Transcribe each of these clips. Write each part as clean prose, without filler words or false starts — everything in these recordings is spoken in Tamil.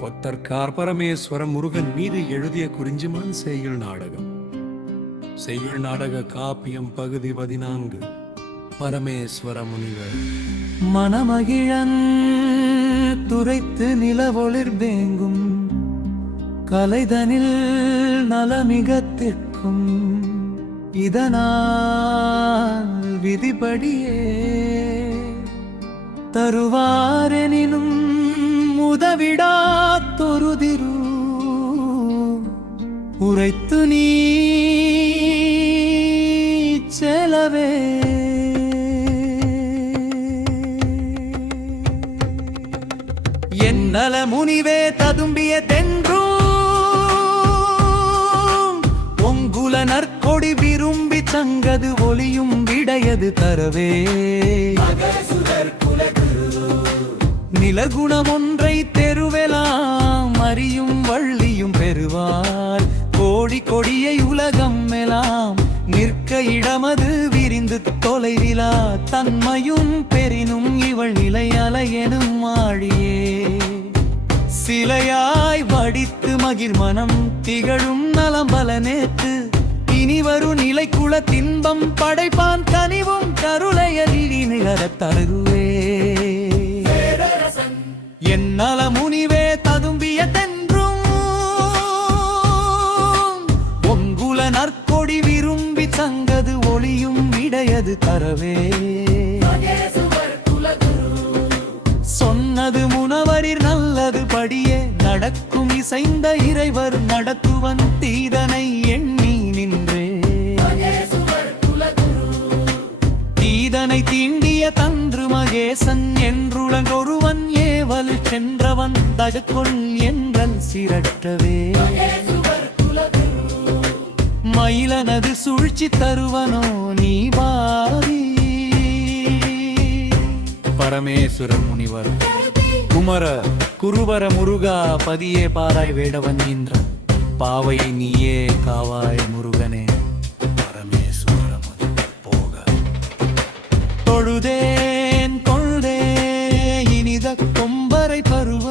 கொத்தர்கார் பரமேஸ்வரம் முருகன் மீது எழுதிய குறிஞ்சிமான் செய்யுள் நாடகம். செய்யுள் நாடக காப்பியம் பகுதி 14. பரமேஸ்வர முனிவர் மனமகிழன் துரைத்து நிலவொளிர்பேங்கும் கலைதனில் நலமிகத்திற்கும் இதனால் விதிபடியே தருவாரெனினும் உதவிடாத்தொருதிரு உரைத்து நீ செலவே என்னல முனிவே ததும்பிய தென்றும் ஒங்குல நற்கொடி விரும்பி சங்கது ஒளியும் விடையது தரவே நிலகுணம் ஒன்றை தெருவெலாம் அறியும் வள்ளியும் பெறுவார் கோடி கொடியை உலகம் எல்லாம் நிற்க இடமது விரிந்து தொலைவிலா தன்மையும் பெரினும் இவள் நிலை அலையெனும் ஆழியே சிலையாய் வடித்து மகிர் மனம் திகழும் நலம்பல நேற்று இனிவரு நிலை குல தின்பம் படைப்பான் கனிவும் கருளையலி நிகரத் தருவே என்னல முனிவே ததும்பிய தென்றும் ஒங்குல நற்கொடி விரும்பி சங்கது ஒளியும் விடையது தரவே சொன்னது முனவரிர் நல்லது படியே நடக்கும் இசைந்த இறைவர் நடத்துவன் தீதனை எண்ணி நின்றே தீதனை தீண்டிய தன்று மகேசன் என்றுடன் ஒருவன் ஏவல் சென்றவன் தகக்கொள் என்றல் சிரட்டவே மயிலனது சூழ்ச்சி தருவனோ நீ பாரி. பரமேஸ்வர முனிவர் குமர குருவர முருகா பதியே பாராய் வேடவன் என்ற பாவை நீயே காவாய் முருகனே பரமேஸ்வர போக தொழுதேன் கொள்தே இனித கொம்பரை பருவ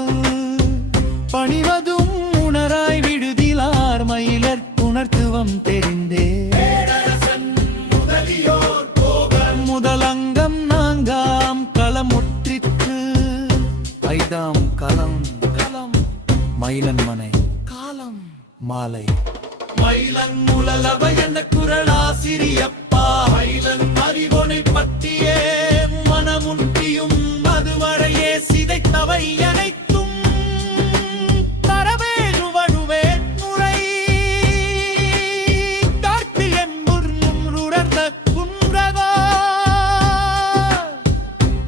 பணிவதும் உணராய் விடுதிலார் மயிலர் உணர்த்துவம் தெரிந்தே முதலங்கம் நாங்காம் களமுற்றிற்று ஐதாம் களம் களம் மயிலன் மனை காலம் மாலை மயிலன் முழலவ என்ற குரலாசிரியப்பா மயிலன் அறிவொனை பற்றியே மனமுன்றியும் அதுவரையே சிதைத்தவை அனைத்தும் தரவேறு வழுவே முறை காட்டில் எம்புர்னும் உணர்ந்த குன்றதா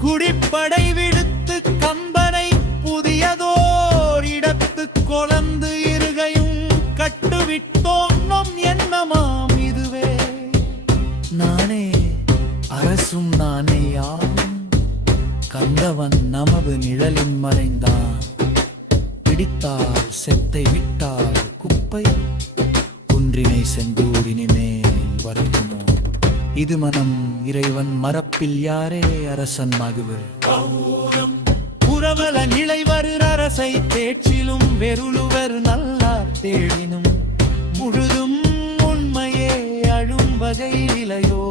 குடிப்படை விடுத்து கம்பனை புதியதோர் இடத்து கொலந்து இருகையும் கட்டுவிட்டோம் என்னமாம் இதுவே நானே அரசும் நானே யாவும் கண்டவன் நமது நிழலின் மறைந்தான் பிடித்தால் செத்தை விட்டால் குப்பை குன்றினை செந்தூரினி மேல் வரையுமோ இது மனம் இறைவன் மரப்பில் யாரே அரசன் மகுவர் புறவல நிலைவரு அரசை தேற்றிலும் வெருளுவர் நல்லார் தேடினும் முழுதும் உண்மையே அழும் வகை இலையோ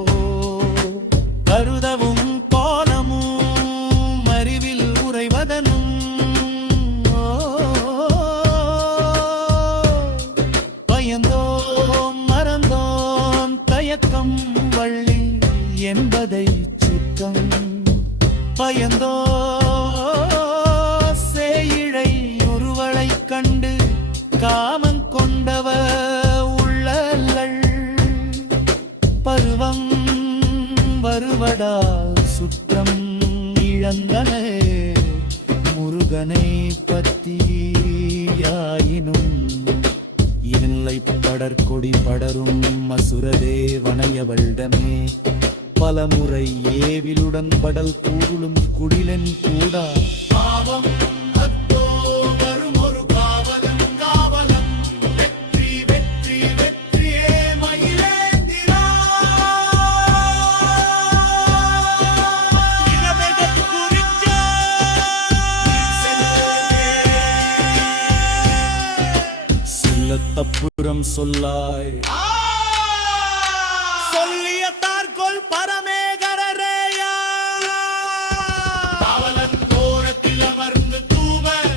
கருதவும் கோலமும் அறிவில் உறைவதனும் பயந்தோம் மறந்தோம் தயக்கம் வள்ளி என்பதை சுத்தம் பயந்தோ சேயிழை ஒருவளை கண்டு காமம் கொண்டவ உள்ளல் பருவம் வருவடால் சுற்றம் இழந்தனே முருகனை பத்தியாயினும் இல்லை படற்கொடி படரும் அசுரதேவனையவளிடமே பலமுறை ஏவிலுடன் படல் கூறுளும் குடிலன் கூடா பாவம் அத்தோ வரும் ஒரு காவலன் காவலன் வெற்றி வெற்றி வெற்றியே மயிலேந்திரா குறிஞ்ச அப்புறம் சொல்லாய் சொல்லிய தார்கொள் பரமேகரரேயா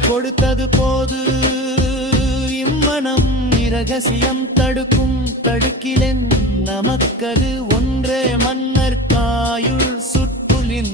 கொடுத்தது போது இம்மனம் இரகசியம் தடுக்கிலென் நமக்கது ஒன்றே மன்னர் காயுள் சுற்றுலின்